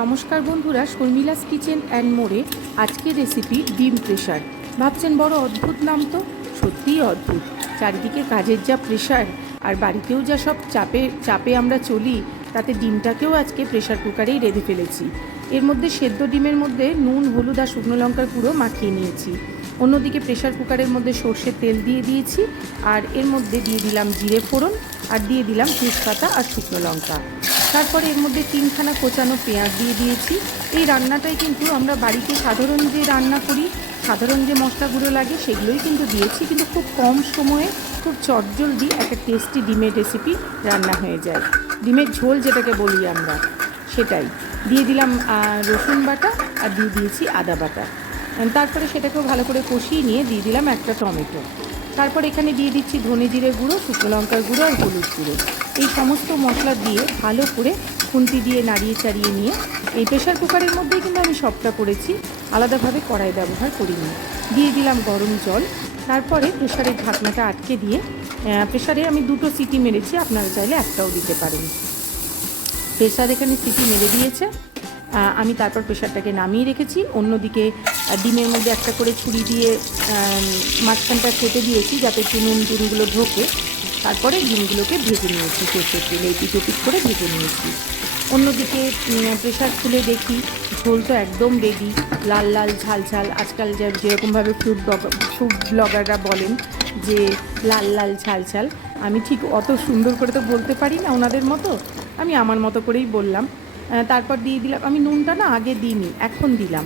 নমস্কার বন্ধুরা, শর্মিলাস kitchen and মোড়ে আজকের রেসিপি ডিম প্রেশার। ভাবছেন বড় অদ্ভুত নাম, তো সত্যিই অদ্ভুত। চারিদিকে কাজের যা প্রেশার আর বাড়িতেও যা সব চাপে আমরা চলি, তাতে ডিমটাকেও আজকে প্রেশার কুকারেই রেঁধে ফেলেছি। এর মধ্যে সেদ্ধ ডিমের মধ্যে নুন, হলুদ আর শুকনো লঙ্কার গুঁড়ো মাখিয়ে নিয়েছি। অন্যদিকে প্রেশার কুকারের মধ্যে সর্ষের তেল দিয়ে দিয়েছি, আর এর মধ্যে দিয়ে দিলাম জিরে ফোড়ন, আর দিয়ে দিলাম তেজপাতা আর শুকনো লঙ্কা। তারপরে এর মধ্যে 3খানা কোচানো পেঁয়াজ দিয়ে দিয়েছি। এই রান্নাটাই কিন্তু আমরা বাড়িতে সাধারণ যে রান্না করি, সাধারণ যে মশলাগুলো লাগে সেগুলোই কিন্তু দিয়েছি, কিন্তু খুব কম সময়ে খুব চটজলদি একটা টেস্টি ডিমের রেসিপি রান্না হয়ে যায়। ডিমের ঝোল যেটাকে বলি আমরা, সেটাই। দিয়ে দিলাম রসুন বাটা, আর দিয়ে দিয়েছি আদা বাটা। তারপরে সেটাকেও ভালো করে কষিয়ে নিয়ে দিয়ে দিলাম একটা টমেটো। তারপর এখানে দিয়ে দিচ্ছি ধনে জিরে গুঁড়ো, শুকনো লঙ্কার গুঁড়ো আর হলুদ গুঁড়ো। এই সমস্ত মশলা দিয়ে ভালো করে খুন্তি দিয়ে নাড়িয়ে চাড়িয়ে নিয়ে, এই প্রেশার কুকারের মধ্যেই কিন্তু আমি সবটা করেছি, আলাদাভাবে কড়াই ব্যবহার করিনি। দিয়ে দিলাম গরম জল। তারপরে প্রেশারের ঢাকনাটা আটকে দিয়ে, প্রেশারে আমি 2টো সিটি মেরেছি, আপনারা চাইলে একটাও দিতে পারেন। প্রেশার এখানে সিটি মেরে দিয়েছে। আমি তারপর প্রেশারটাকে নামিয়ে রেখেছি। অন্যদিকে ডিমের মধ্যে একটা করে ছুরি দিয়ে মাঝখানটা কেটে দিয়েছি, যাতে একটু নুন টুনগুলো ঢোকে। তারপরে ডিমগুলোকে ভেজে নিয়েছি, সর্ষের তেলে এপিট ওপিট করে ভেজে নিয়েছি। অন্যদিকে প্রেশার খুলে দেখি ঝোল তো একদম রেডি, লাল লাল ঝাল ঝাল। আজকাল যেরকমভাবে ফুড ব্লগাররা বলেন যে লাল লাল ঝাল ঝাল, আমি ঠিক অত সুন্দর করে তো বলতে পারি না ওনাদের মতো, আমি আমার মতো করেই বললাম। তারপর দিয়ে দিলাম, আমি নুনটা না আগে দিইনি, এখন দিলাম,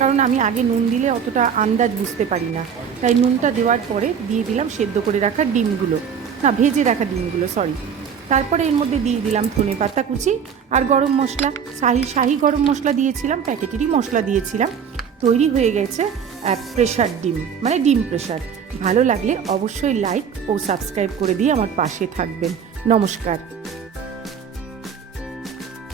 কারণ আমি আগে নুন দিলে অতটা আন্দাজ বুঝতে পারি না। তাই নুনটা দেওয়ার পরে দিয়ে দিলাম সেদ্ধ করে রাখা ডিমগুলো, না ভেজে রাখা ডিমগুলো, সরি। তারপরে এর মধ্যে দিয়ে দিলাম ধনেপাতা কুচি আর গরম মশলা। শাহি গরম মশলা দিয়েছিলাম, প্যাকেটেরই মশলা দিয়েছিলাম। তৈরি হয়ে গেছে প্রেশার ডিম, মানে ডিম প্রেশার। ভালো লাগলে অবশ্যই লাইক ও সাবস্ক্রাইব করে দিয়ে আমার পাশে থাকবেন। নমস্কার।